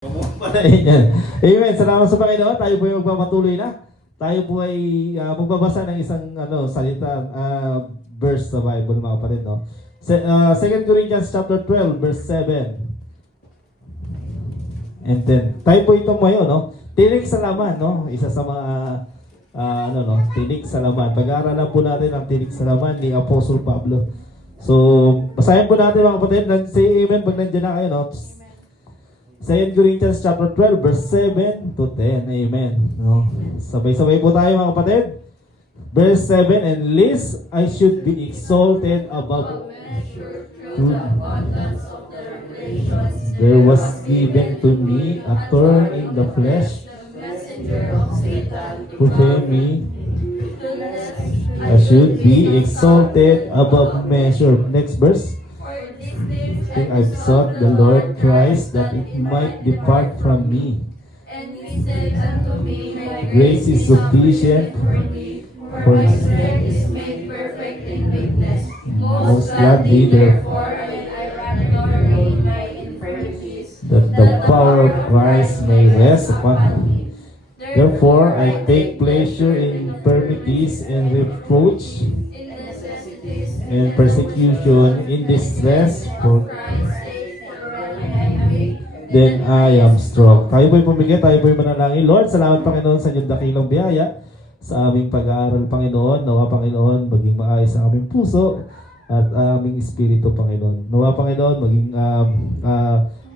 Amen. Amen. Salamat sa Panginoon. Tayo po ay magpapatuloy na. Tayo po ay magbabasa ng isang salita, verse sa Bible, mga kapatid. No? 2 Corinthians chapter 12, verse 7 and 10. Tayo po itong mayo, no? Tinig sa laman, no? Isa sa mga tinig sa laman. Pag-aaralan po natin ang tinig sa laman ni Apostle Pablo. So, basahin po natin, mga kapatid. Say amen pag nandiyan na kayo, no? 2 Corinthians chapter 12, verse 7 to 10. Amen. No? Sabay-sabay po tayo, mga kapatid. Verse 7, and lest I should be exalted above measure through the abundance of the revelations, there was given to me a thorn in the flesh, the messenger of Satan, who told me lest I should be exalted above measure. Next verse. for these things I've sought the Lord Christ that it might depart from me. And he said unto me, my Grace is sufficient for thee, for for my strength is made perfect in weakness. Most gladly, Therefore, I rather glory in my infirmities, that the power of Christ may rest upon me. Therefore, I take pleasure in infirmities and reproach, in necessities, in persecution, in distress, for Christ's sake, for when I am weak, then I am strong. Tayo po'y pumigay, tayo po'y manalangin. Lord, salamat Panginoon sa inyong dakilang biyaya sa aming pag-aaral, Panginoon. Nawa, Panginoon, maging maayos ang aming puso at aming espiritu, Panginoon. Nawa, Panginoon, maging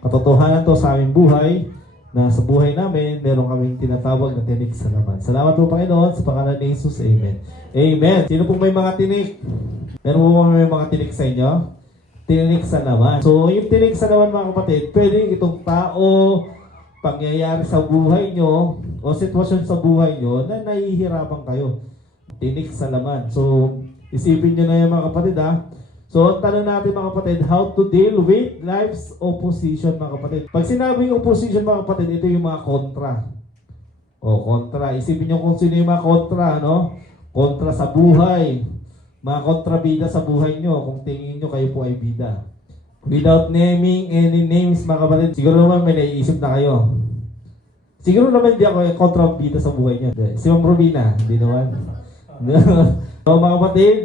katotohanan to sa aming buhay, na sa buhay namin, meron kaming tinatawag na tinig sa laman. Salamat po, Panginoon, sa pangalan ni Jesus. Amen. Amen. Sino pong may mga tinig? Meron po may mga tinig sa inyo? Tinig sa laman. So, yung tinig sa laman, mga kapatid, pwede itong tao, pangyayari sa buhay nyo, o sitwasyon sa buhay nyo, na nahihirapan kayo. Tinig sa laman. So, isipin nyo na yan, mga kapatid, ha? So, ang tanong natin, mga kapatid, how to deal with life's opposition, mga kapatid. Pag sinabing opposition, mga kapatid, ito yung mga kontra. O, kontra. Isipin nyo kung sino yung mga kontra, no? Kontra sa buhay. Mga kontrabida sa buhay nyo, kung tingin nyo kayo po ay bida. Without naming any names, mga kapatid, siguro naman may naiisip na kayo. Siguro naman di ako kontrabida sa buhay nyo. Si Ma'am Robina, hindi naman. So, mga kapatid,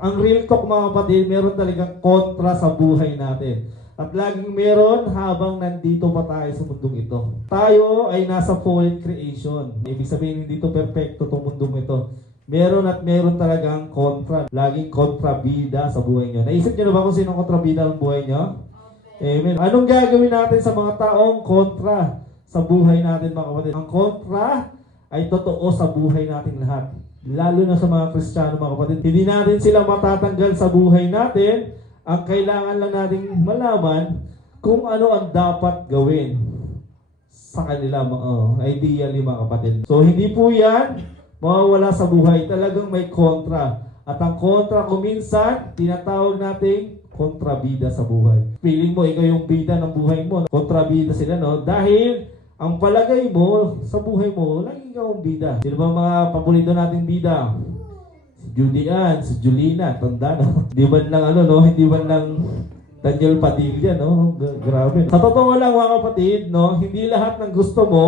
ang real talk, mga kapatid, meron talagang kontra sa buhay natin. At laging meron habang nandito pa tayo sa mundong ito. Tayo ay nasa fallen creation. Ibig sabihin, hindi to perfecto itong mundong ito. Meron at meron talagang kontra. Laging kontrabida sa buhay nyo. Naisip nyo na ba kung sino kontrabida ng buhay nyo? Amen. Anong gagawin natin sa mga taong kontra sa buhay natin, mga kapatid? Ang kontra ay totoo sa buhay natin lahat. Lalo na sa mga Kristiyano, mga kapatid. Hindi natin sila matatanggal sa buhay natin. Ang kailangan lang nating malaman kung ano ang dapat gawin sa kanila, ideally, mga kapatid. So, hindi po yan mawawala sa buhay. Talagang may kontra. At ang kontra ko minsan, tinatawag nating kontrabida sa buhay. Feeling mo, ikaw yung bida ng buhay mo. Kontrabida sila, no? Dahil ang palagay mo sa buhay mo, lagi ikaw ang bida. Sino ba mga paborito nating bida? Si Julian, si Julina, tanda, no? Hindi man lang hindi man lang Daniel Padilla, no? Grabe. Sa totoo lang, mga kapatid, no? Hindi lahat ng gusto mo,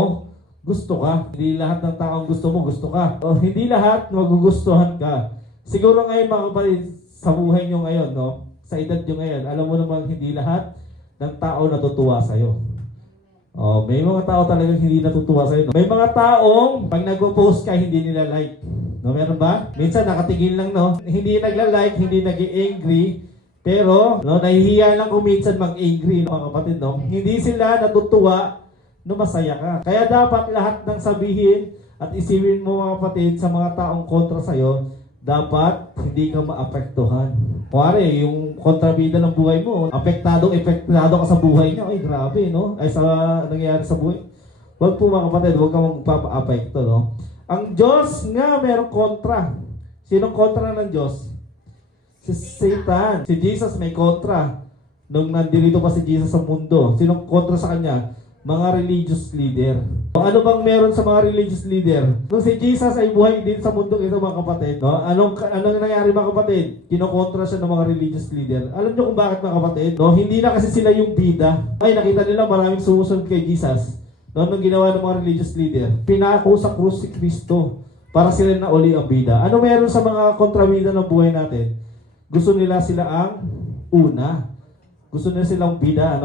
gusto ka. Hindi lahat ng taong gusto mo, gusto ka. O, hindi lahat magugustuhan ka. Siguro ngayon, mga kapatid, sa buhay nyo ngayon, no? Sa edad nyo ngayon, alam mo naman hindi lahat ng tao natutuwa sa'yo. Oh, may mga tao talagang hindi natutuwa sa'yo. No? May mga taong, pag nag-post ka, hindi nila like. No, meron ba? Minsan nakatigil lang, no? Hindi nagla-like, hindi nag-angry. Pero, no, nahihiya lang kung minsan mag-angry, no, mga kapatid, no? Hindi sila natutuwa no masaya ka. Kaya dapat lahat ng sabihin at isipin mo, mga kapatid, sa mga taong kontra sa'yo, dapat hindi ka maapektuhan. Kuwari, yung kontrabida ng buhay mo, apektado ka sa buhay niya. Ay, grabe, no? Ay, sa nangyayari sa buhay. Huwag po, mga kapatid, huwag kang magpapa-apekto, no? Ang Diyos nga merong kontra. Sinong kontra ng Diyos? Si Satan. Si Jesus may kontra. Nung nandito pa si Jesus sa mundo, sinong kontra sa kanya? mga religious leader. Ano bang meron sa mga religious leader? Nung si Jesus ay buhay din sa mundo ito mga kapatid, no? Anong nangyari mga kapatid? Kinokontra siya ng mga religious leader. Alam niyo kung bakit mga kapatid? No? Hindi na kasi sila yung bida. Ay nakita nila maraming sumusunod kay Jesus. No, nung ginawa ng mga religious leader, pinako sa krus si Kristo para sila na uli ang bida. Ano meron sa mga kontrabida ng buhay natin? Gusto nila sila ang una. Gusto nila silang bida,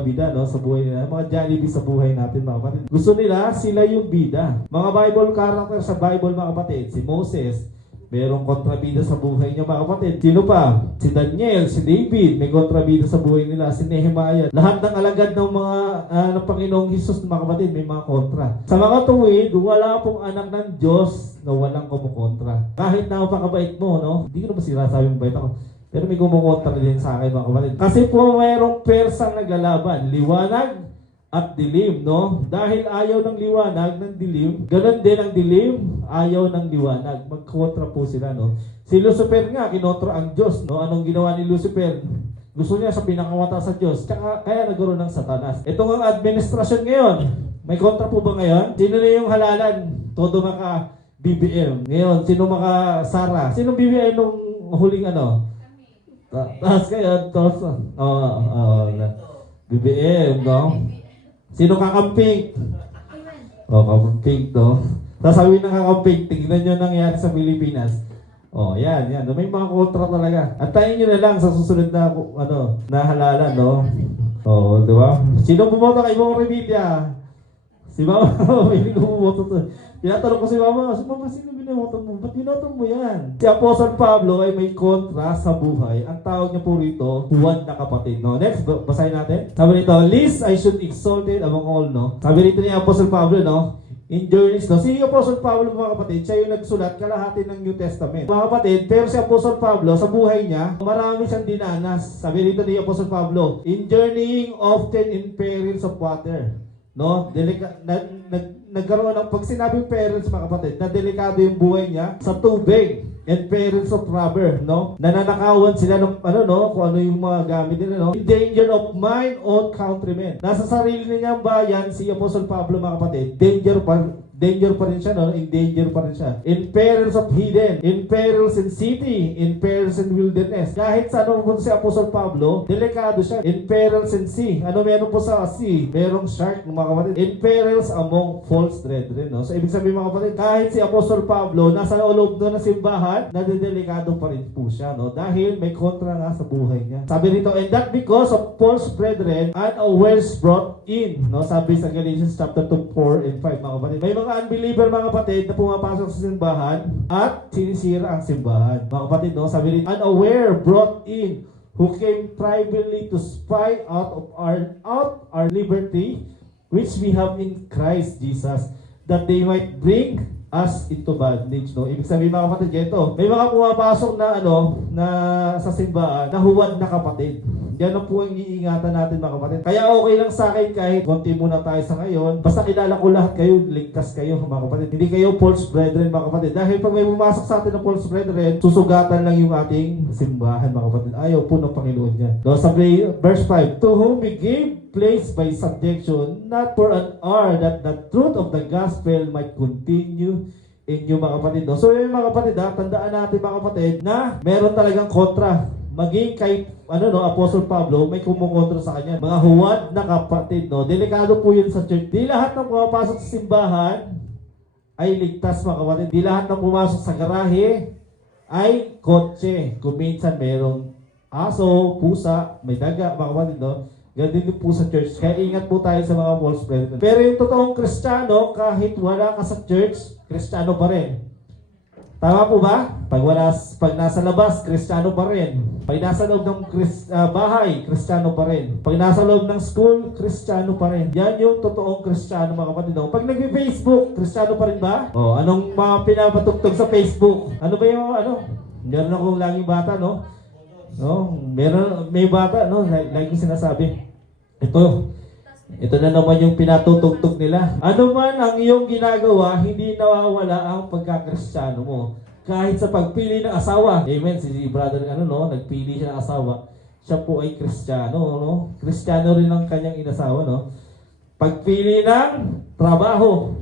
bida, sa buhay nila. Mga Jollibee sa buhay natin, mga kapatid. Gusto nila sila yung bida. Mga Bible character sa Bible, mga kapatid. Si Moses, merong kontrabida sa buhay niya, mga kapatid. Sino pa? Si Daniel, si David, may kontrabida sa buhay nila. Si Nehemiah. Lahat ng alagad ng mga ng Panginoong Hesus, mga kapatid, may mga kontra. Sa mga tuwid, wala pong anak ng Diyos na walang kumukontra. Kahit na pakabait mo, no? Hindi ko naman sinasabi mong bait ako. Pero may kumukontra din sa akin, mga kapatid. Kasi po mayroong persang naglalaban, liwanag at dilim, no? Dahil ayaw ng liwanag ng dilim, ganun din ang dilim, ayaw ng liwanag. Magkontra po sila, no? Si Lucifer nga, kinontra ang Diyos, no? Anong ginawa ni Lucifer? Gusto niya sa pinakamata sa Diyos, kaya nagkaroon ng Satanas. Ito ang administrasyon ngayon. May kontra po ba ngayon? Sino na yung halalan? Todo maka BBM. Ngayon, sino maka Sara? Sino BBM nung huling ano? Taas kayo, BBM, no? Sino kakamping? Kakamping, no? Sasabihin ng kakamping, tignan nyo nangyari sa Pilipinas. Yan. May mga kontra talaga. Antayin nyo na lang sa susunod na, na halalan, no? Di ba? Sino bumoto kay Mama Revilla? Si Mama, hindi ko bumoto to. Tinatanong ko si Mama, sino binoto mo? Ba't binoto mo yan? Si Apostle Pablo ay may kontra sa buhay. Ang tawag niya po rito, huwad na kapatid. No? Next, basahin natin. Sabi nito, least I should exalted among all, no? Sabi rito ni Apostle Pablo, no? In journeys, no? Si Apostle Pablo, mga kapatid, siya yung nagsulat kalahati ng New Testament. Mga kapatid, pero si Apostle Pablo, sa buhay niya, marami siyang dinanas. Sabi rito ni Apostle Pablo, in journeying often in perils of water. No? Nagkaroon ng, pag sinabing perils, mga kapatid, na delikado yung buhay niya sa tubig and perils of robber, no? Nananakawan sila ng kung ano yung mga gamit nila, no? In danger of mine own countrymen. Nasa sarili niyang bayan si Apostle Pablo, mga kapatid, danger pa rin siya, no? In danger pa rin siya. In perils of hidden, in perils in city, in perils in wilderness. Kahit sa ano po si Apostle Pablo, delikado siya. In perils in sea. Ano meron po sa sea? Merong shark, mga kapatid. In perils among false brethren, no? So, ibig sabihin, mga kapatid, kahit si Apostle Pablo, nasa loob doon ng simbahan, nadidelikado pa rin po siya, no? Dahil may kontra nga sa buhay niya. Sabi rito, and that because of false brethren, unawares brought in, no? Sabi sa Galatians chapter 2, 4 and 5, mga kapatid. May mga unbeliever, mga kapatid, na pumapasok sa simbahan at sinisira ang simbahan. Mga kapatid, no? Sabi rin, unaware brought in, who came privately to spy out our liberty, which we have in Christ Jesus, that they might bring us into bondage, no? Ibig sabihin, mga kapatid, ito, may mga pumapasok na na sa simbahan na huwad na kapatid. Yan ang po ang iingatan natin, mga kapatid. Kaya okay lang sa akin kahit konti muna tayo sa ngayon. Basta kilala ko lahat kayo, ligtas kayo, mga kapatid. Hindi kayo false brethren, mga kapatid. Dahil pag may pumasok sa atin ng false brethren, susugatan lang yung ating simbahan, mga kapatid. Ayaw po ng Panginoon niya. No, sa verse 5, to whom we gave place by subjection, not for an hour, that the truth of the gospel might continue in you, mga kapatid. No? So yun, mga kapatid, tandaan natin, mga kapatid, na meron talagang kontra. Maging kay Apostle Pablo, may kumukontra sa kanya. Mga huwad na kapatid, no? Delikado po yun sa church. Di lahat ng pumapasok sa simbahan ay ligtas, mga kapatid. Di lahat ng pumasok sa garahe ay kotse. Kung minsan merong aso, pusa, may daga, mga kapatid, no? Ganun din po sa church. Kaya ingat po tayo sa mga false brethren. Pero yung totoong Kristiyano, kahit wala ka sa church, Kristiyano pa rin. Tama po ba? Pag nasa labas, Kristiyano pa rin. Pag nasa loob ng bahay, Kristiyano pa rin. Pag nasa loob ng school, Kristiyano pa rin. Yan yung totoong Kristiyano, mga kapatid. Pag nag-Facebook, Kristiyano pa rin ba? Anong mga pinapatugtog sa Facebook? Ano ba yung Meron akong laging bata, no? May bata, no? Laging sinasabi. Ito na naman yung pinatutugtog nila. Ano man ang iyong ginagawa, hindi nawawala ang pagkakristyano mo. Kahit sa pagpili ng asawa. Amen. Si brother, nagpili siya ng asawa. Siya po ay kristyano, no? Kristyano rin ang kanyang inasawa, no? Pagpili ng trabaho.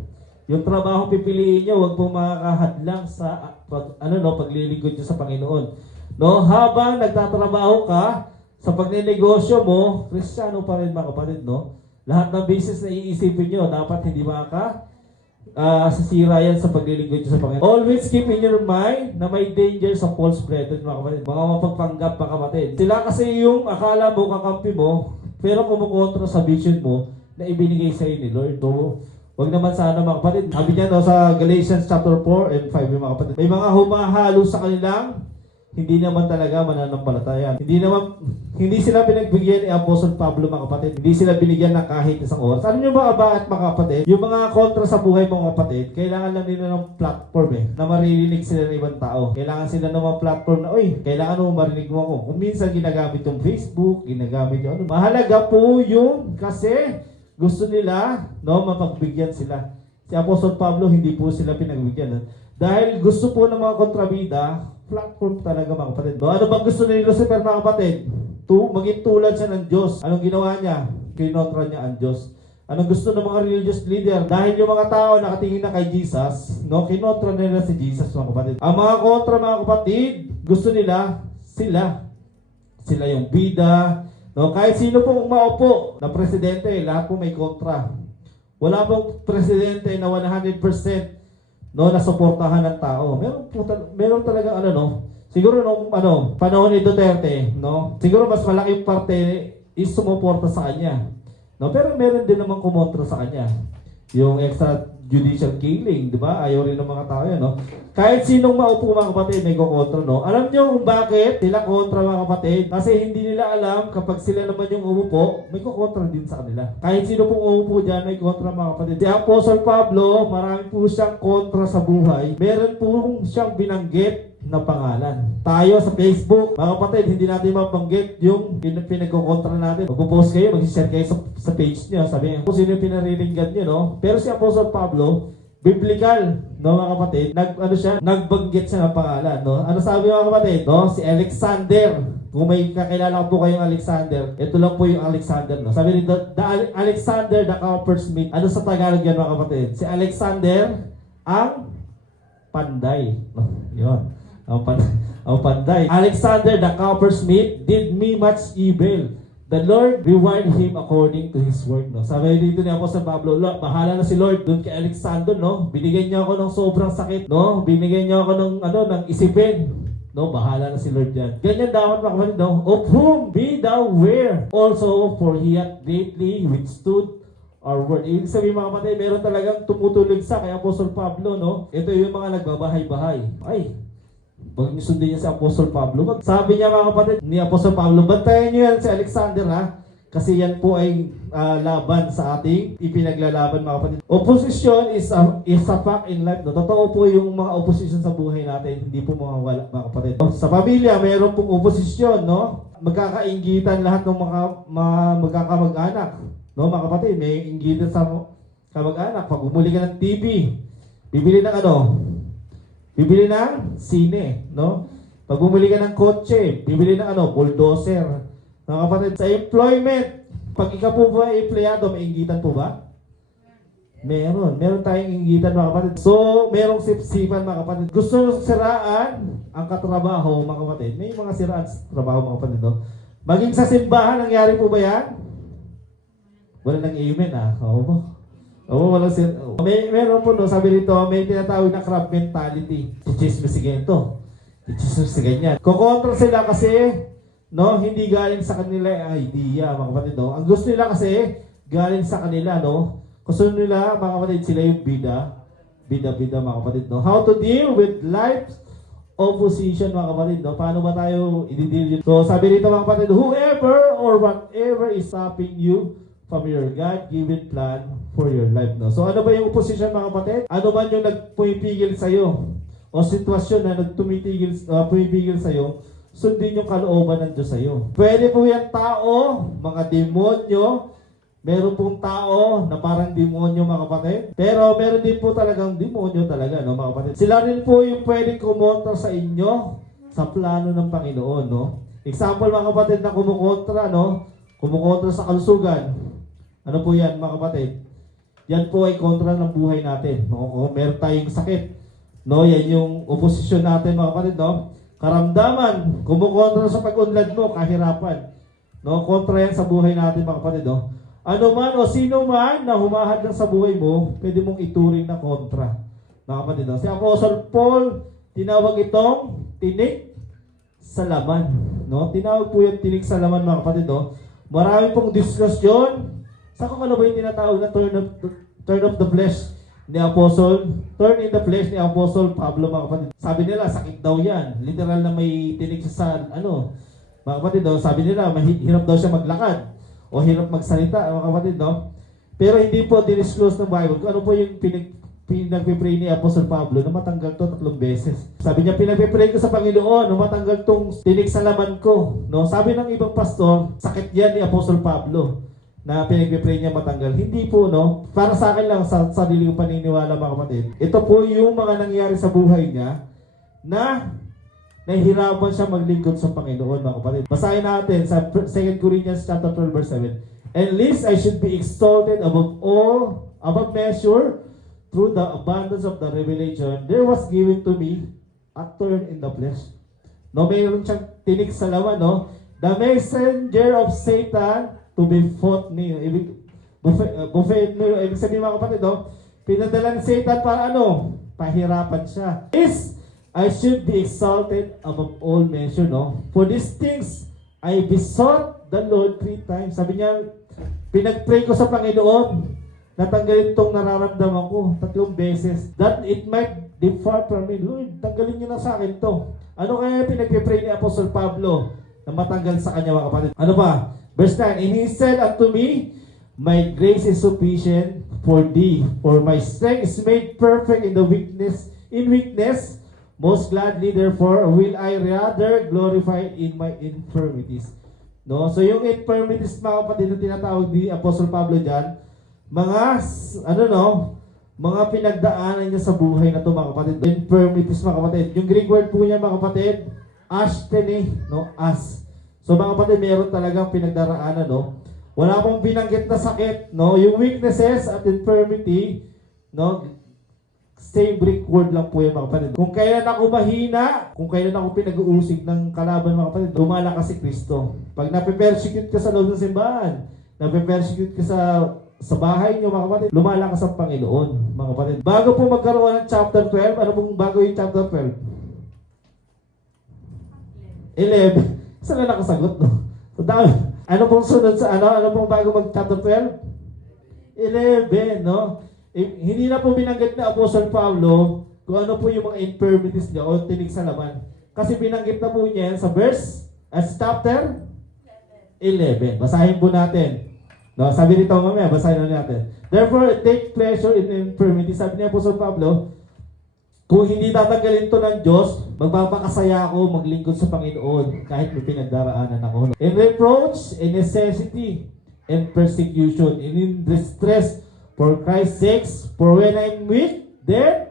Yung trabaho pipiliin nyo, huwag po makakahadlang sa paglilingkod nyo sa Panginoon. No, habang nagtatrabaho ka, sa pagninegosyo mo, Kristiyano pa rin mga kapatid, no? Lahat ng business na iisipin nyo, dapat hindi sasira yan sa paglilingkod nyo sa Panginoon. Always keep in your mind na may danger sa false brethren, mga kapatid. Mga mapagpanggap, mga kapatid. Sila kasi yung akala mo, kakampi mo, pero kumukontra sa vision mo na ibinigay sa'yo ni Lord. So, wag naman sana mga kapatid. Sabi niya no, sa Galatians chapter 4 and 5 mga kapatid. May mga humahalo sa kanilang hindi naman talaga mananampalataya. Hindi sila pinagbigyan ni Apostle Pablo mga kapatid. Hindi sila binigyan ng kahit isang oras. Alam niyo ba bakit mga kapatid? Yung mga kontra sa buhay mga kapatid, kailangan lang nila ng platform na maririnig sila ng ibang tao. Kailangan sila ng mga platform na, kailangan mo marinig mo ako. Kung minsan ginagamit yung Facebook, ginagamit yung Mahalaga po yun kasi gusto nila, mapagbigyan sila. Si Apostle Pablo, hindi po sila pinagbigyan. Dahil gusto po ng mga kontrabida, platform talaga mga kapatid. Ano bang gusto ni Lucifer mga kapatid? Maging tulad siya ng Diyos. Anong ginawa niya? Kinontra niya ang Diyos. Anong gusto ng mga religious leader? Dahil yung mga tao nakatingin na kay Jesus, kinontra nila si Jesus mga kapatid. Ang mga kontra mga kapatid, gusto nila, sila yung bida. Kahit sino pong maupo na presidente, lahat po may kontra. Wala pong presidente na 100% nasuportahan ng tao. Meron talaga siguro nung panahon ni Duterte, siguro mas malaking parte is sumuporta sa kanya. Pero meron din namang kumontra sa kanya. Yung extrajudicial killing, di ba? Ayaw rin ng mga tao yan, Kahit sinong maupo mga kapatid, may kukontra, Alam nyo kung bakit sila kontra mga kapatid? Kasi hindi nila alam kapag sila naman yung umupo, may kukontra din sa kanila. Kahit sino pong umupo dyan, may kontra mga kapatid. Si Apostle Pablo, marami po siyang kontra sa buhay. Meron po siyang binanggit na pangalan. Tayo sa Facebook, mga kapatid, hindi natin mabanggit yung pinagkukontra natin. Mag-post kayo, mag-share kayo sa page niyo. Sabi niyo, kung sino yung pinariringgan niyo, Pero si Apostle Pablo, biblical, mga kapatid, nagbanggit siya ng pangalan, Ano sabi mga kapatid? Si Alexander. Kung may kakilala po kayong Alexander, ito lang po yung Alexander, Sabi nito, Alexander the Coppersmith. Ano sa Tagalog yan mga kapatid? Si Alexander ang panday. Yun. Ang panday. Alexander the Coppersmith did me much evil. The Lord reward him according to his work. Sabi dito ni Apostle Pablo, bahala na si Lord doon kay Alexander, Binigyan niya ako ng sobrang sakit, Binigyan niya ako ng isipin. Bahala na si Lord yan. Ganyan dapat mga kapatid, Of whom be thou aware also, for he hath greatly withstood our word. Ibig sabihin mga kapatid, meron talagang tumutulog sa kay Apostle Pablo, Ito yung mga nagbabahay-bahay. Huwag niyo sundin niya si Apostle Pablo. Sabi niya mga kapatid ni Apostle Pablo, bantayan niyo yan si Alexander kasi yan po ay laban sa ating ipinaglalaban mga kapatid. Opposition is a fact in life. Totoo po yung mga opposition sa buhay natin. Hindi po mawawala mga kapatid. Sa pamilya, mayroon pong opposition, Magkakainggitan lahat ng mga magkakamag-anak. Mga kapatid, may inggitan sa kamag-anak. Pag bumuli ka ng TV, bibili ng Bibili ng sine, Pag bumili ka ng kotse, bibili ng bulldozer. Mga kapatid, sa employment, pag ikaw po ba ay empleyado, may inggitan po ba? Meron tayong inggitan mga kapatid. So, merong sipsipan mga kapatid. Gusto siraan ang katrabaho mga kapatid. May mga siraan sa trabaho mga kapatid, Maging sa simbahan, nangyari po ba yan? Wala nang amen Oo ba? Walang meron po sabi rito, may tinatawag na crab mentality. Chichismisigan ito. Chichismisigan yan. Kukontra sila kasi, hindi galing sa kanila idea, mga kapatid, Ang gusto nila kasi, galing sa kanila, Gusto nila, mga kapatid, sila yung bida, mga kapatid, How to deal with life's opposition, mga kapatid, Paano ba tayo i-deal yun? So, sabi rito, mga kapatid, whoever or whatever is stopping you from your God-given plan for your life. So ano ba yung opposition mga kapatid? Ano man yung nagpumipigil sa'yo o sitwasyon na pumipigil sa'yo, sundin yung kalooban ng Diyos sa'yo. Pwede po yan tao, mga demonyo, meron pong tao na parang demonyo mga kapatid, pero meron din po talagang demonyo talaga, mga kapatid. Sila rin po yung pwedeng kumontra sa inyo sa plano ng Panginoon, Example mga kapatid na kumukontra sa kalusugan. Ano po yan mga kapatid? Yan po ay kontra ng buhay natin. No? Kung meron tayong sakit, no, yan yung oposisyon natin mga kapatid, no? Karamdaman, kumukontra sa pag-unlad mo, kahirapan. No, kontra yan sa buhay natin mga kapatid, no? Ano man o sino man na humahad lang sa buhay mo, pwede mong ituring na kontra. Mga kapatid, no? Si Apostle Paul, tinawag itong tinik sa laman. No? Tinawag po yung tinik sa laman mga kapatid, no? Marami pong diskusyon sa kung ano ba yung tinatawag na turn of the flesh ni Apostle, turn in the flesh ni Apostle Pablo mga kapatid. Sabi nila, sakit daw yan. Literal na may tinik sa ano. Mga kapatid, no? Sabi nila, hirap daw siya maglakad o hirap magsalita, mga kapatid, no? Pero hindi po dinisclose ng Bible kung ano po yung pinagpipray ni Apostle Pablo na matanggal to 3 beses. Sabi niya, pinagpipray ko sa Panginoon na matanggal tong tinik sa laman ko. No? Sabi ng ibang pastor, sakit yan ni Apostle Pablo na pinagpipray niya matanggal. Hindi po, no? Para sa akin lang, sa sarili kong paniniwala mga kapatid. Ito po yung mga nangyari sa buhay niya na nahihirapan siya maglingkod sa Panginoon mga kapatid. Basahin natin sa 2 Corinthians chapter 12 verse 7. And least I should be exalted above measure through the abundance of the revelation. There was given to me a thorn in the flesh. No, mayroon siyang tinik sa laman, no? The messenger of Satan to buffet me. Buffet me. Ibig sabihin mga kapatid, no? Pinadala ni Satan para ano? Pahirapan siya. Is I should be exalted above all measure, no? For these things, I besought the Lord 3 times. Sabi niya, pinag-pray ko sa Panginoon, natanggalin itong nararamdaman ko 3 beses. That it might depart from me. Lord, tanggalin niyo na sa akin to. Ano kaya pinag-pray ni Apostle Pablo na matanggal sa kanya mga kapatid? Ano ba? Verse 9, and he said unto me, my grace is sufficient for thee, for my strength is made perfect in weakness. Most gladly, therefore, will I rather glorify in my infirmities. No? So yung infirmities mga kapatid na tinatawag ni Apostle Pablo dyan, mga pinagdaanan niya sa buhay na to mga kapatid. Infirmities mga kapatid. Yung Greek word po niya mga kapatid, astheny, no? So mga kapatid, meron talagang pinagdaraanan, no? Wala pong binanggit na sakit, no? Yung weaknesses at infirmity, no? Same Greek word lang po yung mga kapatid. Kung kailan ako mahina, kung kailan ako pinag-uusig ng kalaban mga kapatid, lumalakas si Kristo. Pag nape-persecute ka sa loob ng simbahan, nape-persecute ka sa bahay niyo mga kapatid, lumalakas ang Panginoon mga kapatid. Bago po magkaroon ng chapter 12, ano pong bago yung chapter 12? 11. Saan na nakasagot, no? So, ano pong sunod sa ano? Ano pong bago mag chapter 12? 11, no? Hindi na po binanggit na Apostle Pablo kung ano po yung mga infirmities niya o tinig sa laman. Kasi binanggit na po niya yan sa chapter 11. Basahin po natin. No, sabi nito mamaya, basahin na natin. Therefore, take pleasure in infirmity. Sabi ni Apostle Pablo, kung hindi tatanggalin to ng Diyos, magpapakasaya ako maglingkod sa Panginoon kahit may pinagdaraanan ako. In reproach, in necessity, in persecution, in distress, for Christ's sake, for when I'm weak, then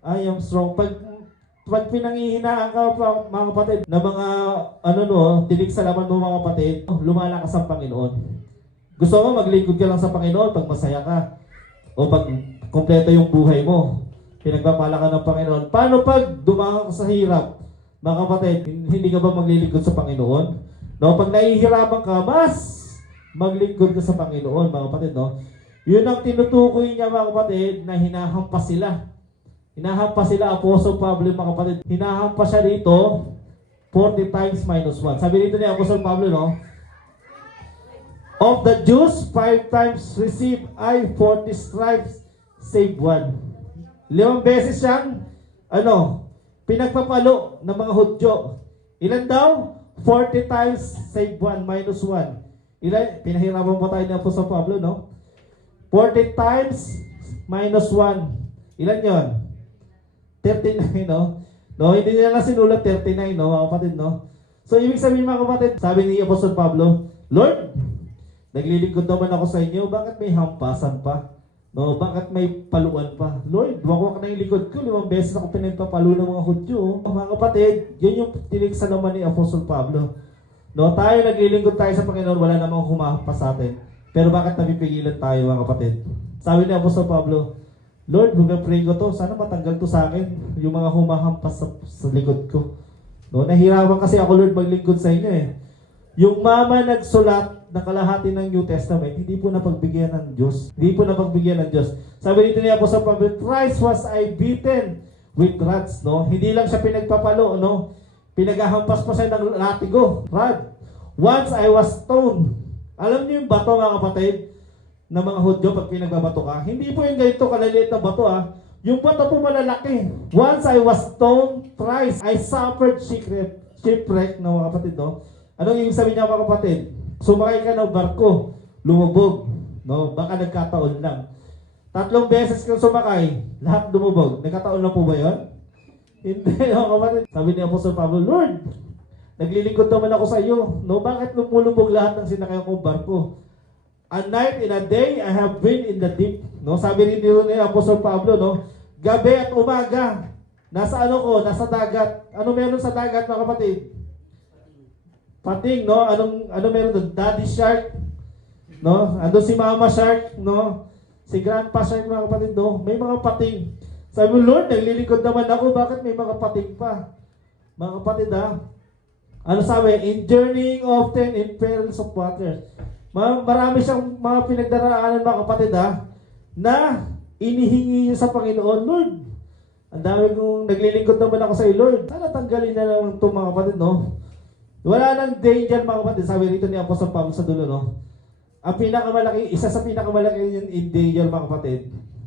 I am strong. Pag pinanghihinaan ka mga kapatid, na mga tinig sa laman mo mga kapatid, lumalakas ang Panginoon. Gusto mo maglingkod ka lang sa Panginoon pag masaya ka o pag kompleto yung buhay mo. Pinagpapala ka ng Panginoon. Paano pag dumaan ka sa hirap? Mga kapatid, hindi ka ba maglilingkod sa Panginoon? No, pag nahihirapan ka, mas maglingkod ka sa Panginoon, mga kapatid, no? Yun ang tinutukoy niya, mga kapatid, na hinahampas sila. Hinahampas sila, Apostle Pablo, mga kapatid. Hinahampas siya dito 40 times minus 1. Sabi dito ni Apostle Pablo, no? Of the Jews, 5 times receive I 40 stripes, save 1. 5 beses siyang, pinagpapalo ng mga Hudyo. Ilan daw? 40 times, save 1, minus 1. Ilan? Pinahirapan pa tayo ni Apostle Pablo, no? 40 times, minus 1. Ilan yon? 39, no? No, hindi nila sinulat 39, no, mga kapatid, no? So, ibig sabihin, mga kapatid, sabi ni Apostle Pablo, Lord, naglilingkod naman ako sa inyo, bakit may hampasan pa? No, bakit may paluan pa? Lord, wako ka na yung likod ko, 5 beses ako pinagpapalo ng mga Hudyo. Mga kapatid, yun yung tinig sa naman ni Apostle Pablo. No, tayo naglilingkod tayo sa Panginoon, wala namang humahampas sa atin. Pero bakit napipigilan tayo mga kapatid? Sabi ni Apostol Pablo, Lord, pray ko to, sana matanggal to sa akin, yung mga humahampas sa likod ko. No, nahirapan kasi ako, Lord, maglingkod sa inyo eh. Yung mama nagsulat na kalahati ng New Testament, hindi po napagbigyan ng Diyos. Hindi po napagbigyan ng Diyos. Sabi dito ni Apostol Pablo, thrice was I beaten with rods, no? Hindi lang siya pinagpapalo, no? Pinaghahampas pa siya ng latigo, rod. Once I was stoned. Alam niyo yung bato mga kapatid ng mga Hudyo pag pinagbabato ka? Hindi po yung ganito kalaliit na bato Yung bato po malalaki. Once I was stoned, thrice I suffered shipwreck no mga kapatid no. Anong ibig sabihin niya mga kapatid? Sumakay ka ng barko, lumubog. No, baka nagkataon lang. 3 beses kang sumakay, lahat lumubog. Nagkataon lang po ba 'yon? Hindi mga kapatid. Sabi ni Apostol Pablo, Lord, naglilingkod naman ako sa iyo. No, bakit lumulubog lahat ng sinakay kong barko? A night and a day I have been in the deep. No, sabi rin dito ni Apostol Pablo, no, gabi at umaga. Nasa nasa dagat. Ano meron sa dagat mga kapatid? Pating, no? Ano meron doon? Daddy shark. No? Ando si Mama shark, no? Si Grandpa shark mga kapatid, no? May mga pating. Sabi mo, Lord, naglilingkod naman ako, bakit may mga pating pa? Mga kapatid, ano sabi? In journeying often in perils of waters. Marami siyang mga pinagdaraanan mga kapatid na inihingi niya sa Panginoon, Lord, ang dami kong naglilingkod naman ako sa iyo, Lord. Sana tanggalin na lang ito mga kapatid, no? Wala nang danger mga kapatid. Sabi rito ni Apostol Pablo sa dulo, no? Ang pinakamalaki, isa sa pinakamalaki yung in danger mga kapatid,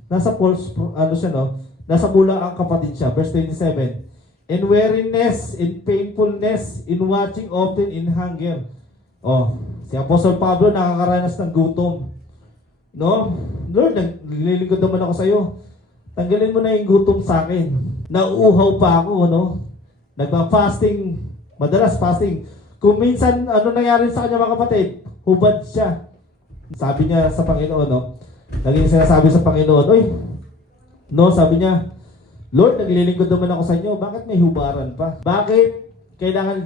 nasa false, siya, no? Nasa bula ang kapatid siya. Verse 27. In weariness, in painfulness, in watching often, in hunger. Si Apostol Pablo nakakaranas ng gutom. No? Lord, naglilingkod naman ako sa iyo. Tanggalin mo na yung gutom sa akin. Nauuhaw pa ako, no? Nagpa-fasting, madalas fasting. Kung minsan, ano nangyari sa kanya mga kapatid? Hubad siya. Sabi niya sa Panginoon, no? Naging sinasabi sa Panginoon, oy, no, sabi niya, Lord, naglilingkod naman ako sa inyo. Bakit may hubaran pa? Bakit kailangan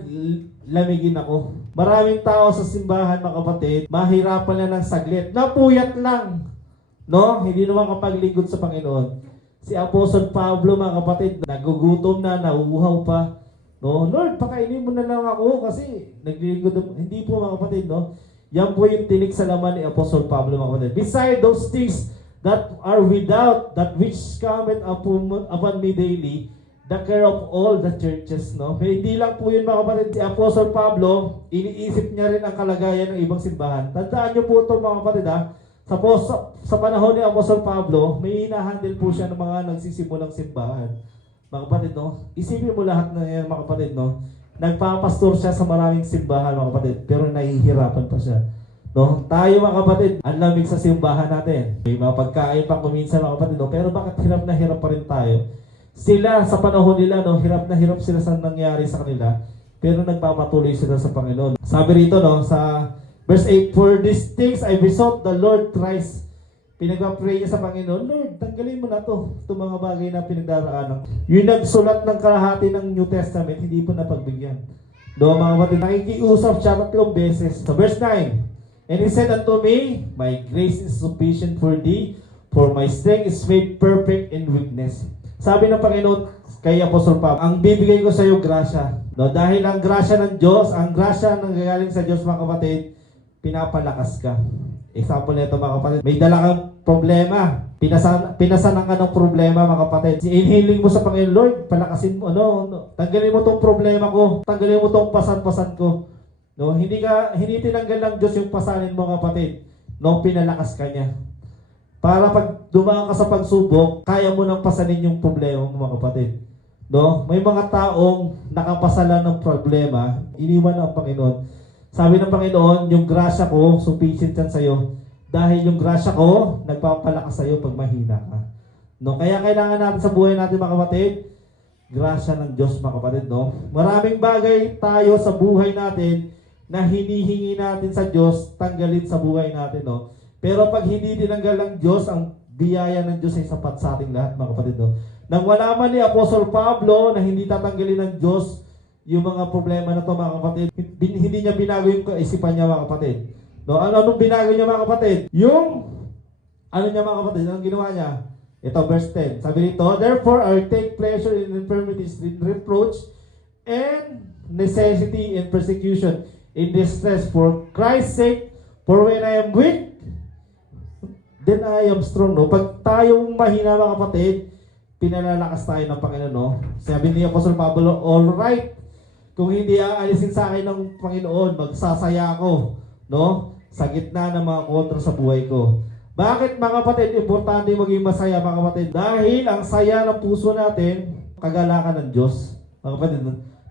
lamigin ako? Maraming tao sa simbahan, mga kapatid, mahirapan na ng saglit. Napuyat lang. No? Hindi naman kapaglingkod sa Panginoon. Si Apostol Pablo, mga kapatid, nagugutom na, nauuhaw pa. No? Lord, pakainin mo na lang ako kasi naglilingkod. Hindi po mga kapatid, no? Yan po yung tinik sa laman ni Apostol Pablo, mga kapatid. Beside those things that are without, that which cometh upon me daily, the care of all the churches, no? Kaya hindi lang po yun mga kapatid. Si Apostol Pablo, iniisip niya rin ang kalagayan ng ibang simbahan. Tandaan niyo po ito mga kapatid, sa panahon ni Apostol Pablo, may hinahandle po siya ng mga nagsisimulang simbahan. Mga kapatid, no? Isipin mo lahat na yan mga kapatid, no? Nagpapastor siya sa maraming simbahan mga kapatid, pero nahihirapan pa siya. No, tayo mga kapatid, ang lamig sa simbahan natin. May mga pagkain pa kuminsan mga kapatid, no? Pero bakit hirap na hirap pa rin tayo? Sila sa panahon nila, no, hirap na hirap sila sa nangyari sa kanila, pero nagpapatuloy sila sa Panginoon. Sabi rito, no, sa verse 8, for these things I besought the Lord thrice. Pinagpa-pray niya sa Panginoon, Lord, tanggalin mo na to, itong mga bagay na pinagdaraanan. Yung nagsulat ng kalahati ng New Testament, hindi po napagbigyan. No, mga kapatid, nakikiusap siya 3 beses. Sa verse 9, and he said unto me, my grace is sufficient for thee, for my strength is made perfect in weakness. Sabi ng Panginoon kay Apostol Pablo, ang bibigay ko sa iyo grasya. No, dahil ang grasya ng Diyos, ang grasya ng gagaling sa Diyos mga kapatid, pinapalakas ka. Example nito mga kapatid, may dala kang problema, pinasanan ka ng problema mga kapatid. Inhiling mo sa Panginoon, Lord, palakasin mo, tanggalin mo tong problema ko, tanggalin mo tong pasan-pasan ko. No, hindi tinanggal ng Diyos yung pasanin mo kapatid. No, pinalakas ka niya. Para pag dumaan ka sa pagsubok, kaya mo nang pasanin yung problema mo mga kapatid. No, may mga taong nakapasala ng problema, iniwan ang Panginoon. Sabi ng Panginoon, yung grasya ko, sufficient yan sa'yo. Dahil yung grasya ko, nagpapalakas sa'yo pag mahina ka. No, kaya kailangan natin sa buhay natin mga kapatid, grasya ng Diyos mga kapatid. No? Maraming bagay tayo sa buhay natin na hinihingi natin sa Diyos, tanggalin sa buhay natin. No? Pero pag hindi tinanggal ng Diyos, ang biyaya ng Diyos ay sapat sa ating lahat mga kapatid. No? Nang wala man ni Apostol Pablo na hindi tatanggalin ng Diyos yung mga problema na to mga kapatid, hindi niya binago yung kaisipan niya mga kapatid. No, anong binago niya mga kapatid? Yung, ano niya mga kapatid, anong ginawa niya? Ito, verse 10. Sabi nito, therefore I take pleasure in infirmities, in reproach, and necessity, and persecution, in distress, for Christ's sake, for when I am weak, then I am strong. No? Pag tayong mahina mga kapatid, pinalalakas tayo ng Panginoon. No? Sabi ni Apostol Pablo, all right, kung hindi aalisin sa akin ng Panginoon, magsasaya ako, no? Sa gitna ng mga kontra sa buhay ko. Bakit mga kapatid, importante maging masaya mga kapatid? Dahil ang saya ng puso natin, kagalakan ng Diyos. Mga kapatid,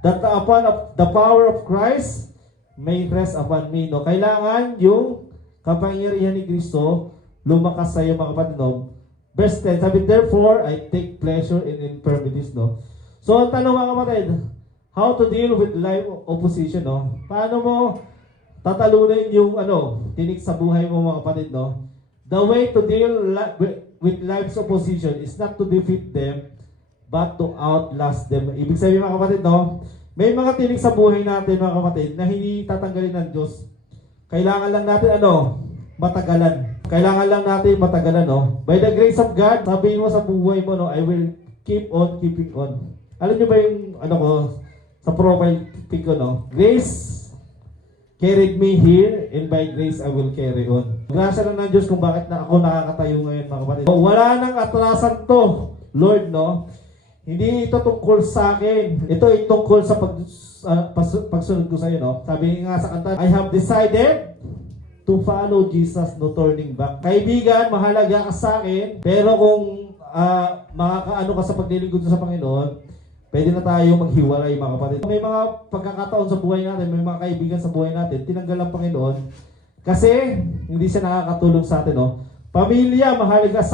that upon the power of Christ may rest upon me. No? Kailangan yung kapangyarihan ni Kristo lumakas sa iyo mga kapatid. No? Verse 10, sabi, therefore, I take pleasure in infirmities. No? So, ang tanong mga kapatid, how to deal with life opposition, no? Paano mo tatalunin yung tinik sa buhay mo mga kapatid, no? The way to deal with life's opposition is not to defeat them, but to outlast them. Ibig sabihin mga kapatid, no? May mga tinik sa buhay natin mga kapatid na hindi tatanggalin ng Diyos. Kailangan lang natin matagalan. Kailangan lang natin matagalan, no? By the grace of God, sabihin mo sa buhay mo, no? I will keep on keeping on. Alam niyo ba yung sa profile pic ko, no? Grace carried me here, and by grace I will carry on. Grasya lang ng Diyos kung bakit na ako nakakatayo ngayon, mga kapatid. Wala nang atrasan to, Lord, no? Hindi ito tungkol sa akin. Ito ay tungkol sa pagsunod ko sa iyo, no? Sabi nga sa kanta, I have decided to follow Jesus, no turning back. Kaibigan, mahalaga ka sa akin, pero kung makakaano ka sa paglilingkod sa Panginoon, pwede na tayo maghiwalay mga kapatid. May mga pagkakataon sa buhay natin, may mga kaibigan sa buhay natin, tinanggal ang Panginoon kasi hindi siya nakakatulong sa atin. No? Pamilya, mahalaga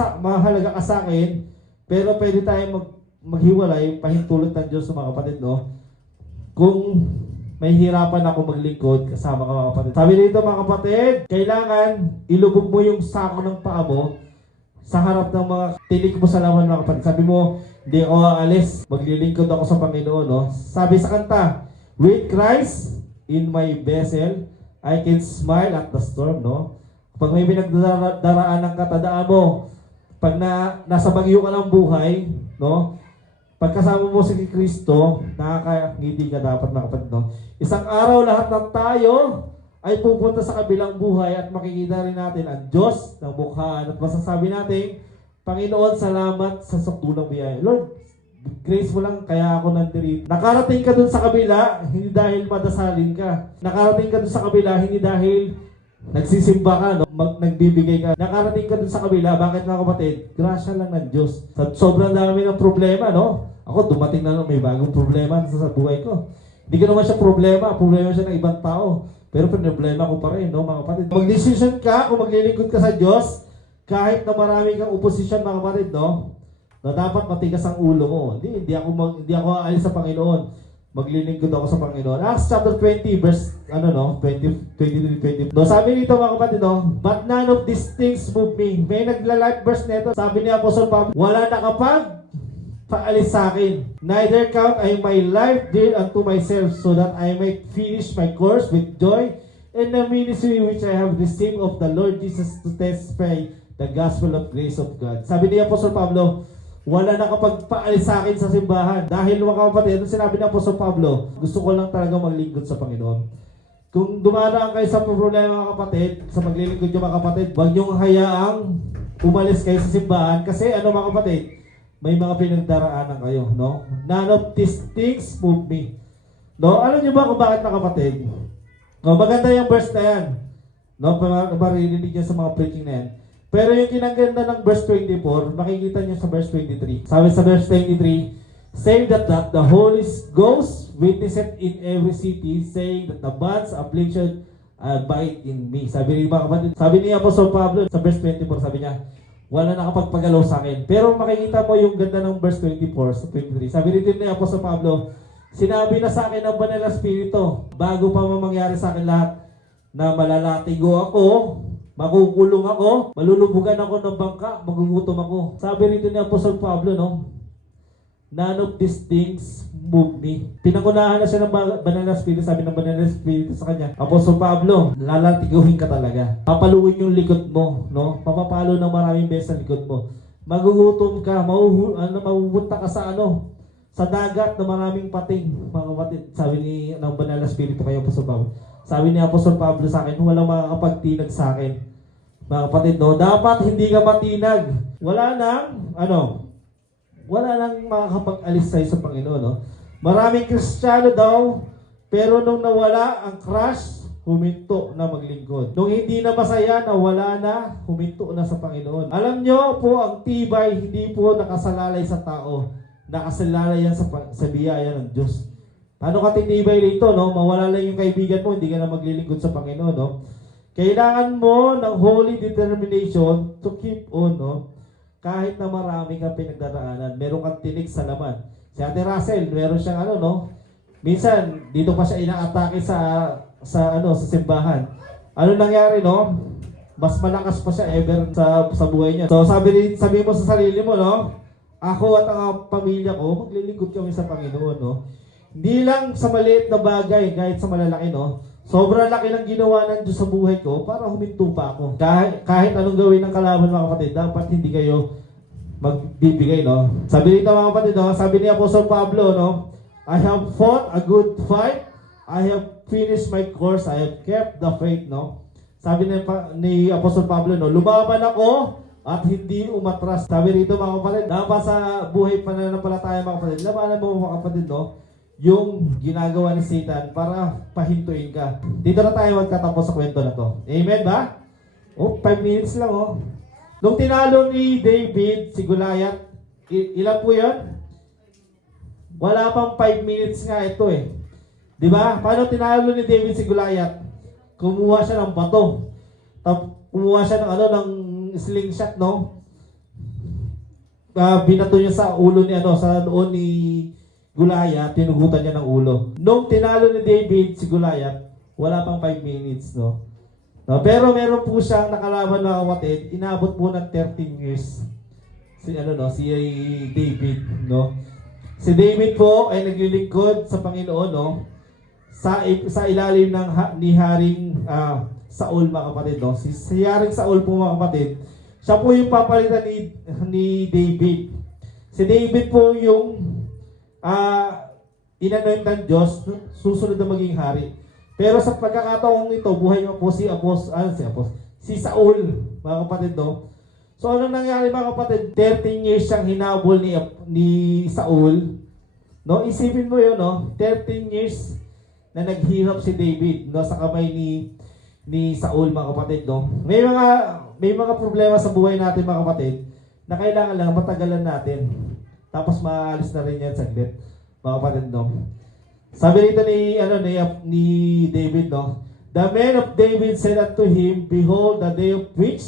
ka sa akin, pero pwede tayo maghiwalay, pahintulot ng Diyos sa mga kapatid. No? Kung may hirapan ako maglingkod kasama ka mga kapatid. Sabi dito mga kapatid, kailangan ilubog mo yung sako ng paa mo sa harap ng mga tinik mo sa lawan mga kapatid. Sabi mo, hindi ako aalis, maglilingkod ako sa Panginoon. No? Sabi sa kanta, with Christ in my vessel, I can smile at the storm. No? Pag may pinagdaraan ng katadaan mo, pag nasa bagyo ka ng buhay, no? Pagkasama mo si Kristo, nakakangiti ka dapat mga kapatid. No? Isang araw lahat ng tayo ay pupunta sa kabilang buhay at makikita rin natin ang Diyos ng bukhaan at masasabi natin, Panginoon, salamat sa saktulang biyaya. Lord, grace mo lang kaya ako nandito. Nakarating ka dun sa kabila, hindi dahil madasalin ka. Nakarating ka dun sa kabila, hindi dahil nagsisimba ka, no? Nagbibigay ka. Nakarating ka dun sa kabila, bakit mga kapatid? Grasya lang ng Diyos. Sobrang dami ng problema, no? Ako, dumating na may bagong problema sa buhay ko. Hindi ko naman siya problema siya ng ibang tao. Pero problema ko pa rin, no, mga kapatid. Mag-decision ka kung maglilingkod ka sa Diyos, kahit na marami kang oposisyon, mga kapatid, no, na dapat matigas ang ulo mo. Hindi ako aalis sa Panginoon. Maglilingkod ako sa Panginoon. Acts chapter 20, verse, 23-20. No, sabi nito, mga kapatid, no, but none of these things move me. May nagla-life verse nito. Sabi ni Apostle Pablo, wala na kapag paalis sa akin. Neither count I my life dear unto myself, so that I might finish my course with joy in the ministry which I have received of the Lord Jesus to testify the gospel of grace of God. Sabi ni Apostol Pablo, wala na kapag paalis sa akin sa simbahan. Dahil mga kapatid, sinabi ni Apostol Pablo, gusto ko lang talaga maglingkod sa Panginoon. Kung dumaraan kayo sa problema mga kapatid, sa maglilingkod yung mga kapatid, huwag niyong hayaang umalis kayo sa simbahan kasi mga kapatid, may mga pinagdaraanan kayo, no? None of these things move me. No? Alam niyo ba kung bakit mga kapatid? No, maganda yung verse na yan. No, maririnig niyo sa mga preaching na yan. Pero yung kinaganda ng verse 24, makikita niyo sa verse 23. Sabi sa verse 23, saying that the Holy Ghost witnesseth in every city, saying that the bonds of affliction abide in me. Sabi ni mga kapatid, sabi ni Apostol Pablo sa verse 24, sabi niya, wala nakapagpagalaw sa akin. Pero makikita mo yung ganda ng verse 24 sa 23. Sabi rin ni Apostol Pablo, sinabi na sa akin ng Banal na Espiritu, bago pa mangyari sa akin lahat, na malalatigo ako, makukulong ako, malulubugan ako ng bangka, magugutom ako. Sabi rin ni Apostol Pablo, no? None of these things move me. Pinangunahan na siya ng banal na spirito. Sabi ng banal na spirito sa kanya, Apostol Pablo, lalatiguhin ka talaga. Papaluin yung likod mo, no? Papapalo ng maraming beses ang likod mo. Magugutom ka, mapupunta ka sa sa dagat na maraming pating, mga kapatid. Sabi ng banal na spirito kay Apostol Pablo. Sabi ni Apostol Pablo sa akin, walang makakapagtinag sa akin. Mga kapatid, no? Dapat hindi ka matinag. Wala nang makakapag-alis sa'yo sa Panginoon, no? Maraming Kristiyano daw, pero nung nawala ang crush, huminto na maglingkod. Nung hindi na masaya, nawala na, huminto na sa Panginoon. Alam nyo po, ang tibay hindi po nakasalalay sa tao. Nakasalalay yan sa biyaya ng Diyos. Paano ka titibay rito, no? Mawala lang yung kaibigan mo, hindi ka na maglilingkod sa Panginoon, no? Kailangan mo ng holy determination to keep on, no? Kahit na marami kang pinagdaraanan, meron kang tinig sa laman. Si Ate Russell, meron siyang minsan dito pa siya inaatake sa simbahan. Ano nangyari, no? Mas malakas pa siya ever sa buhay niya. So sabi mo sa sarili mo, no? Ako at ang pamilya ko, maglilingkod kami sa Panginoon, no? Hindi lang sa maliit na bagay, kahit sa malalaki, no? Sobrang laki ng ginawa ng Diyos sa buhay ko para huminto pa ako. Kahit anong gawin ng kalaban, mga kapatid, dapat hindi kayo magbibigay, no? Sabi dito, mga kapatid, no? Sabi ni Apostol Pablo, no? I have fought a good fight. I have finished my course. I have kept the faith, no? Sabi ni Apostol Pablo, no? Lumaban ako at hindi umatras. Sabi rito, mga kapatid, dapat sa buhay pananampalataya, mga kapatid, labanan mo, mga kapatid, no? Yung ginagawa ni Satan para pahintuin ka. Dito na tayo magtatapos sa kwento na to. Amen ba? 5 minutes lang, Nung tinalo ni David si Goliath, ilan po yun? Wala pang 5 minutes nga ito eh. Di ba? Paano tinalo ni David si Goliath? Kumuha siya ng bato. Kumuha siya ng slingshot, no? Binato niya sa ulo ni sa noon ni Goliath, tinugutan niya ng ulo. Nung tinalo ni David si Goliath, wala pang 5 minutes, no? Pero meron po siyang nakalaban, mga kapatid, inabot po ng 13 years. Si David, no? Si David po ay naglilingkod sa Panginoon, no? Sa ilalim ni Haring Saul, mga kapatid, no? Si Haring Saul po, mga kapatid, siya po yung papalitan ni David. Si David po yung inanoint ng Diyos, susunod na maging hari. Pero sa pagkakataong ito, buhay mo po si Saul, mga kapatid, no? So anong nangyari, mga kapatid? 13 years siyang hinabol ni Saul, no? Isipin mo yun, no? 13 years na naghirap si David, no, sa kamay ni Saul, mga kapatid, no? May mga problema sa buhay natin, mga kapatid, na kailangan lang matagalan natin. Tapos maalis na rin yan saglit, mga kapatid, no? Sabi rito ni David, no? The men of David said unto him, Behold, the day of which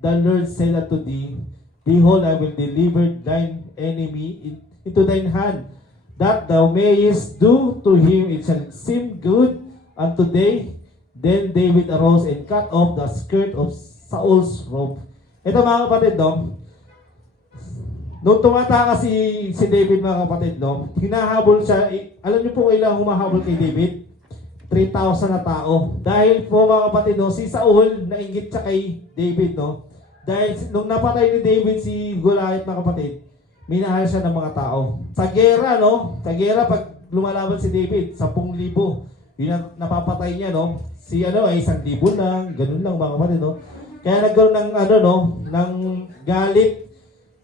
the Lord said unto thee, Behold, I will deliver thine enemy into thine hand, that thou mayest do to him it shall seem good unto thee. Then David arose and cut off the skirt of Saul's robe. Ito, mga kapatid, no? Nung tumataka si David, mga kapatid, no? Hinahabol siya. Alam niyo po ilang humahabol kay David? 3,000 na tao. Dahil po, mga kapatid, no, si Saul nainggit siya kay David, no? Dahil nung napatay ni David si Goliath, mga kapatid, minahal siya ng mga tao. Sa gera, no? Sa gera, pag lumalaban si David, 10,000. Yung napapatay niya, no? Si ay 1,000 lang, ganun lang, mga kapatid, no? Kaya nagkaroon ng ng galit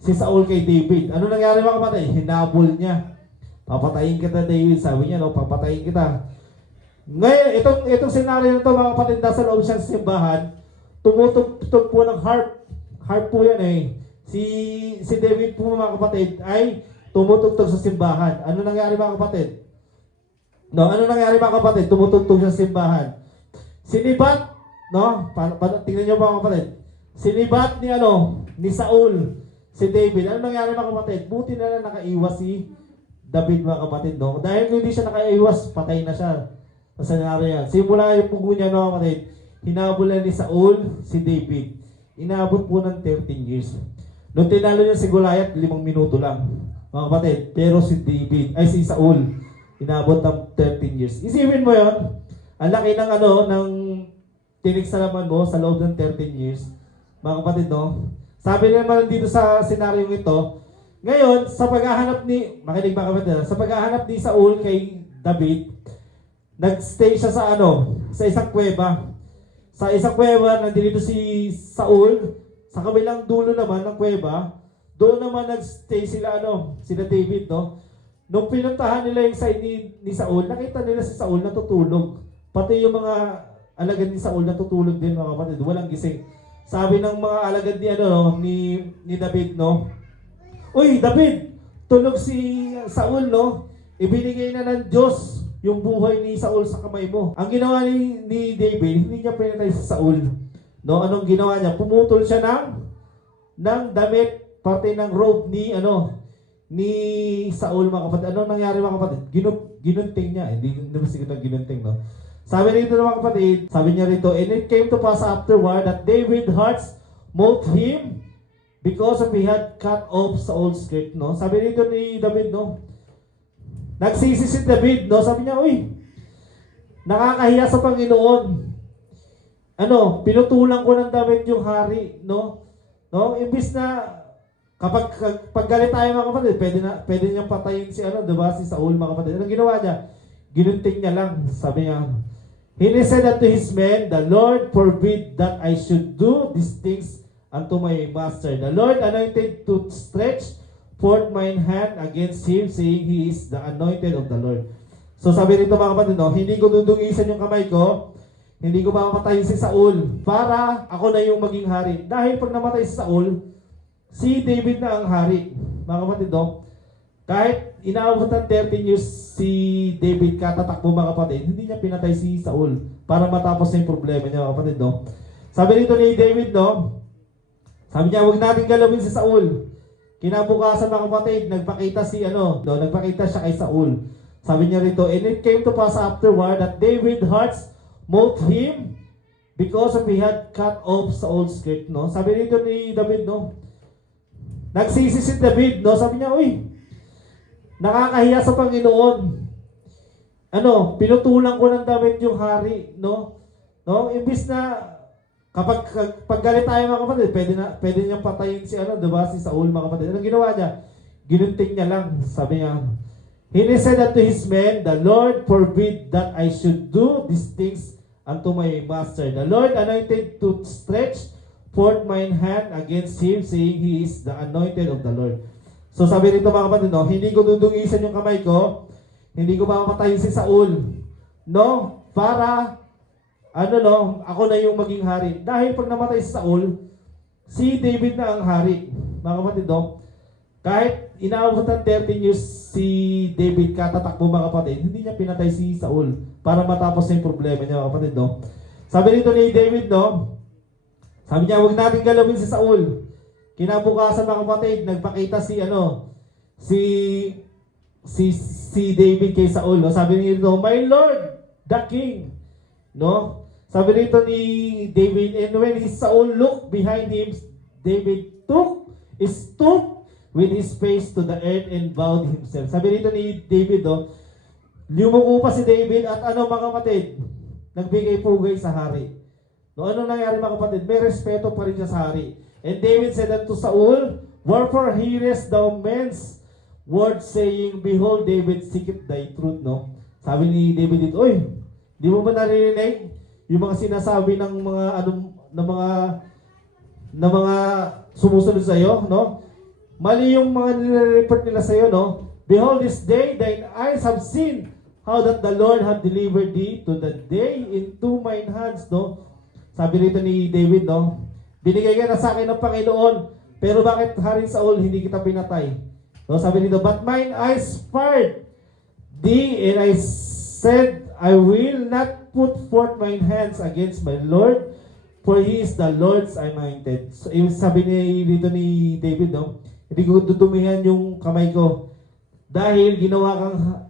si Saul kay David. Ano nangyari, mga kapatid? Hinabol niya. Papatayin kita, David. Sabi niya, no? Papatayin kita. Ngayon, itong senaryo na ito, mga kapatid, nasa loob siyang simbahan, tumutugtog po ng harp. Harp po yan eh. Si David po, mga kapatid, ay tumutugtog sa simbahan. Ano nangyari, mga kapatid? No, ano nangyari, mga kapatid? Tumutugtog sa simbahan. Sinibat, no? Tingnan niyo, mga kapatid. Sinibat ni Saul si David. Ano nangyari, mga kapatid? Buti na lang nakaiwas si David, mga kapatid, no? Dahil kung hindi siya nakaiwas, patay na siya. Sa senaryo yan. Simula yung pugo niya, mga kapatid, hinabulan ni Saul si David. Inabot po ng 13 years. Nung tinalo niya si Goliath, 5 minuto lang. mga kapatid. Pero si Saul, inabot ng 13 years. Isipin mo yon, ang laki ng ng tiniksalaman mo sa loob ng 13 years. Mga kapatid, no? Sabi naman dito sa senaryo ito, ngayon, makinig mga kapatid, sa paghahanap ni Saul kay David, nagstay siya sa sa isang kuweba. Sa isang kuweba, nandito si Saul, sa kabilang dulo naman ng kuweba, doon naman nagstay sila sila David, no? Nung pinuntahan nila yung side ni Saul, nakita nila si Saul natutulog. Pati yung mga alagad ni Saul natutulog din, mga kapatid, walang gising. Sabi ng mga alagad ni David, no? Uy, David, tulog si Saul, no? Ibinigay na ng Diyos yung buhay ni Saul sa kamay mo. Ang ginawa ni David, hindi niya pinatay si Saul. No, anong ginawa niya? Pumutol siya ng damit, parte ng robe ni Saul, mga kapatid. Ano nangyari, mga kapatid? Ginunting niya. Hindi ba siguro ginunting, no? Sabi rito, mga kapatid, sabi niya rito, and it came to pass afterward that David's heart smote him because he had cut off Saul's skirt, no? Sabi rito ni David, no? Nagsisi si David, no? Sabi niya, uy, nakakahiya sa Panginoon. Pinutulang ko ng damit yung hari, no? No? Imbis na kapag galit tayo, mga kapatid, pwede niyang patayin si si Saul, mga kapatid. Anong ginawa niya? Ginunting niya lang. Sabi niya, he said unto his men, the Lord forbid that I should do these things unto my master. The Lord anointed to stretch forth mine hand against him, saying he is the anointed of the Lord. So sabi rito, mga kapatid, no, hindi ko dudungisan yung kamay ko, hindi ko mamatayin si Saul para ako na yung maging hari. Dahil pag namatay si Saul, si David na ang hari. Mga kapatid, no, kahit inaabot ng 13 years si David katatakbo, mga kapatid, hindi niya pinatay si Saul para matapos na yung problema niya, mga kapatid, no. Sabi rito ni David, no, sabi niya, huwag natin galawin si Saul. Kinabukasan, mga kapatid, nagpakita siya kay Saul. Sabi niya rito, and it came to pass afterward that David's heart smote him because he had cut off Saul's skirt, no. Sabi rito ni David, no, nagsisi si David, no, sabi niya, uy, nakakahiya sa Panginoon. Pinutulang ko ng damit yung hari, no? No, imbis na kapag galit tayo, mga kapatid, pwede niyang patayin si si Saul, mga kapatid. Anong ginawa niya? Ginunting niya lang. Sabi niya, he said unto his men, the Lord forbid that I should do these things unto my master. The Lord anointed to stretch forth mine hand against him, saying he is the anointed of the Lord. So sabi rito, mga kapatid, no, hindi ko dudungisan yung kamay ko, hindi ko mamatayin si Saul, no, para ako na yung maging hari. Dahil pag namatay si Saul, si David na ang hari. Mga kapatid, no, kahit inaabot ng 13 years si David katatakbo, mga kapatid, hindi niya pinatay si Saul para matapos na yung problema niya, mga kapatid, no. Sabi rito ni David, no, sabi niya, huwag natin galawin si Saul. Kinabukasan, mga kapatid, nagpakita si David kay Saul, no. Sabi niya rito, my Lord, the King, no. Sabi rito ni David, and when Saul looked behind him, David stooped with his face to the earth and bowed himself. Sabi rito ni David, no, lumuko pa si David at mga kapatid, nagbigay pugay sa hari. No, ano nangyari, mga kapatid? May respeto pa rin siya sa hari. And David said unto Saul, wherefore hearest thou men's word, saying, behold, David seeketh thy truth, no? Sabi ni David dito, oy, di mo ba naririnig yung mga sinasabi ng mga sumusunod sa iyo, no? Mali yung mga nire-report nila sa iyo, no? Behold, this day thine eyes have seen how that the Lord hath delivered thee to the day into mine hands, no? Sabi rito ni David, no, binigay ka na sa akin ng Panginoon, pero bakit, Haring Saul, hindi kita pinatay? No, sabi rito, but mine eyes spied thee, and I said, I will not put forth mine hands against my Lord, for he is the Lord's anointed. So, sabi dito ni David, no, hindi ko tutumihan yung kamay ko dahil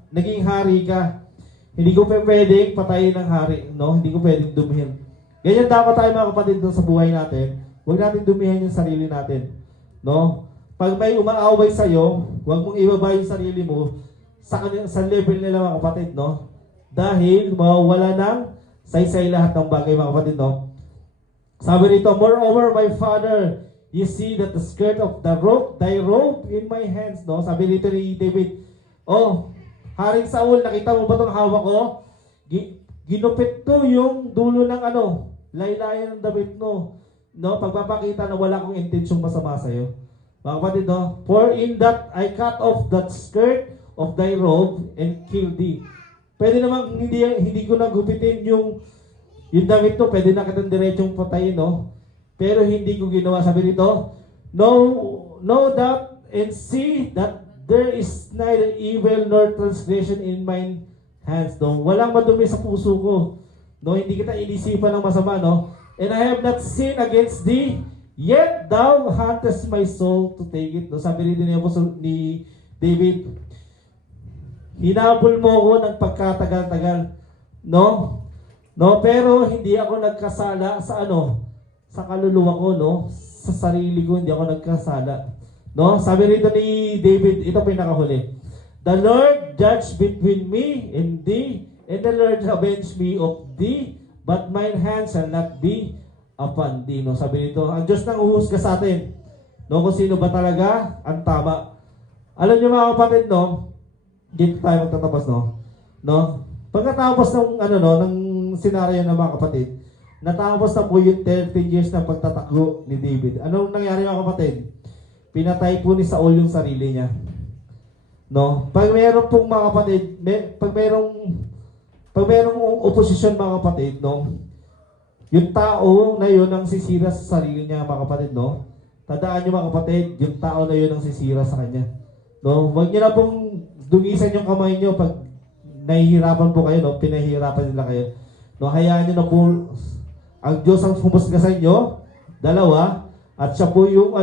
naging hari ka. Hindi ko pwedeng patayin ng hari, no? Hindi ko pwedeng dumihan. Ganyan dapat tayo, mga kapatid, no, sa buhay natin. Huwag natin dumihan yung sarili natin, no? pag may umaaway sa'yo, huwag mong ibaba yung sarili mo sa level nila mga kapatid, no? Dahil mawawala ng saysay lahat ng bagay mga kapatid, no? Sabi rito, moreover, my father, you see that the skirt of thy robe in my hands, no? Sabi rito ni David, oh, Haring Saul, nakita mo ba itong hawak ko? Ginupit to yung dulo ng laylayan ng damit mo. No? Pagpapakita na wala akong intensyong masama sa'yo. Mga kapatid, no? For in that I cut off that skirt of thy robe and killed thee. Pwede namang hindi ko nagupitin yung damit to, pwede na kitang diretsong patayin, no? Pero hindi ko ginawa. Sabi rito, know that and see that there is neither evil nor transgression in mine hands, no? Walang madumi sa puso ko, no? Hindi kita inisipan ng masama, no? And I have not sinned against thee, yet thou huntest my soul to take it, no? Sabi rin ni David, hinabol mo ako ng pagkatagal-tagal, no? No, pero hindi ako nagkasala sa sa kaluluwa ko, no? Sa sarili ko hindi ako nagkasala. No? Sabi rito ni David, ito pinakahuli. The Lord judge between me and thee, and the Lord avenge me of thee, but mine hand shall not be upon thee. No? Sabi rito, ang Diyos nang uhusga sa atin. No? Kung sino ba talaga ang tama. Alam niyo mga kapatid, no? Dito tayo magtatapos, no? No? Pagkatapos ng ng senaryo ng mga kapatid, natapos na po yung 13 years na pagtatakbo ni David. Anong nangyari mga kapatid? Pinatay po ni Saul yung sarili niya. No? Pag mayroon pong mga kapatid, pag mayroong oposisyon mga kapatid, no? Yung tao na yun ang sisira sa sarili niya mga kapatid, no? Tandaan niyo mga kapatid, yung tao na yun ang sisira sa kanya. No? Huwag niyo na pong dungisan yung kamay niyo pag nahihirapan po kayo, no? Pinahihirapan nila kayo. No, hayaan niyo na po ang Diyos ang humusga sa inyo, dalawa, at siya po yung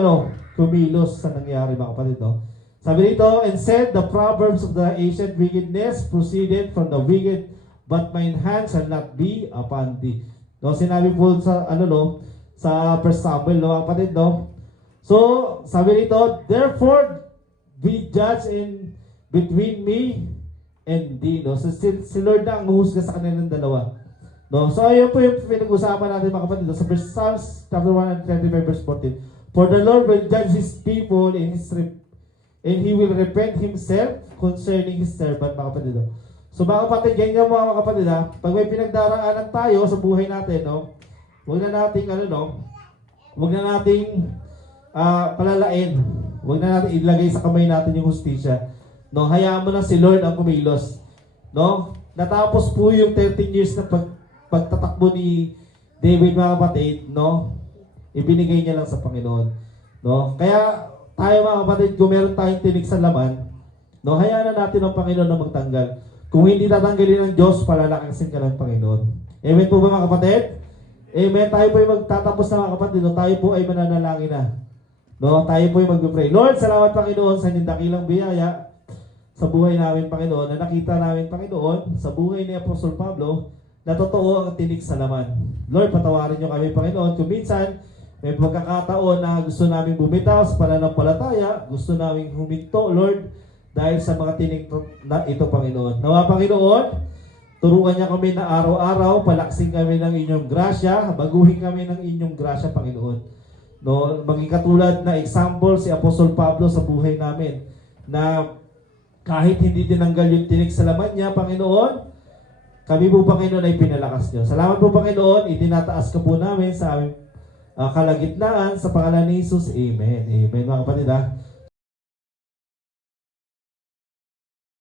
kumilos sa nangyari mga kapatid, no? Sabi dito, and said the proverbs of the ancient wickedness proceeded from the wicked, but mine hand shall not be upon thee. No, sinabi po sa sa 1 Samuel, no, mga kapatid, no? So, sabi dito, therefore be judge in between me and thee, no? So, si Lord na ang huhusga sa kanilang dalawa. No, so ayun po yung pinag-usapan natin mga kapatid, no? Sa Psalms chapter 125 verse 14. For the Lord will judge His people and He will repent Himself concerning His servant, mga kapatid. No? So mga kapatid, ganyan mga kapatid, ha? Pag may pinagdaraanan tayo sa buhay natin, no? Huwag na nating huwag na nating palalain. Huwag na natin ilagay sa kamay natin yung hustisya. No, hayaan mo na si Lord ang kumilos. No? Natapos po yung 13 years na pagtatakbo ni David mga kapatid, no? Ibinigay niya lang sa Panginoon, no? Kaya tayo mga kapatid, kung meron tayong tinig sa laman, no, hayaan na natin ang Panginoon na magtanggal. Kung hindi tatanggalin ng Diyos, palalakasin ka ng Panginoon. Amen po ba mga kapatid? Amen. Tayo po ay magtatapos na mga kapatid, no? Tayo po ay mananalangin na. No, tayo po ay mag-pray. Lord, salamat Panginoon sa inyong dakilang biyaya sa buhay namin, Panginoon, na nakita namin, Panginoon, sa buhay ni Apostol Pablo, na totoo ang tinig sa laman. Lord, patawarin niyo kami, Panginoon. Kung minsan, may pagkakataon na gusto namin bumitaw sa pananampalataya, gusto namin huminto, Lord, dahil sa mga tinig na ito, Panginoon. Nawa, Panginoon, turuan niya kami na araw-araw, palaksin kami ng inyong grasya, baguhin kami ng inyong grasya, Panginoon. No, maging katulad na example si Apostol Pablo sa buhay namin, na kahit hindi tinanggal yung tinig sa laman niya, Panginoon, kami po, Panginoon, ay pinalakas niyo. Salamat po, Panginoon. Itinataas ka po namin sa aming kalagitnaan sa pangalan ni Jesus. Amen. Amen, mga kapatid, ha?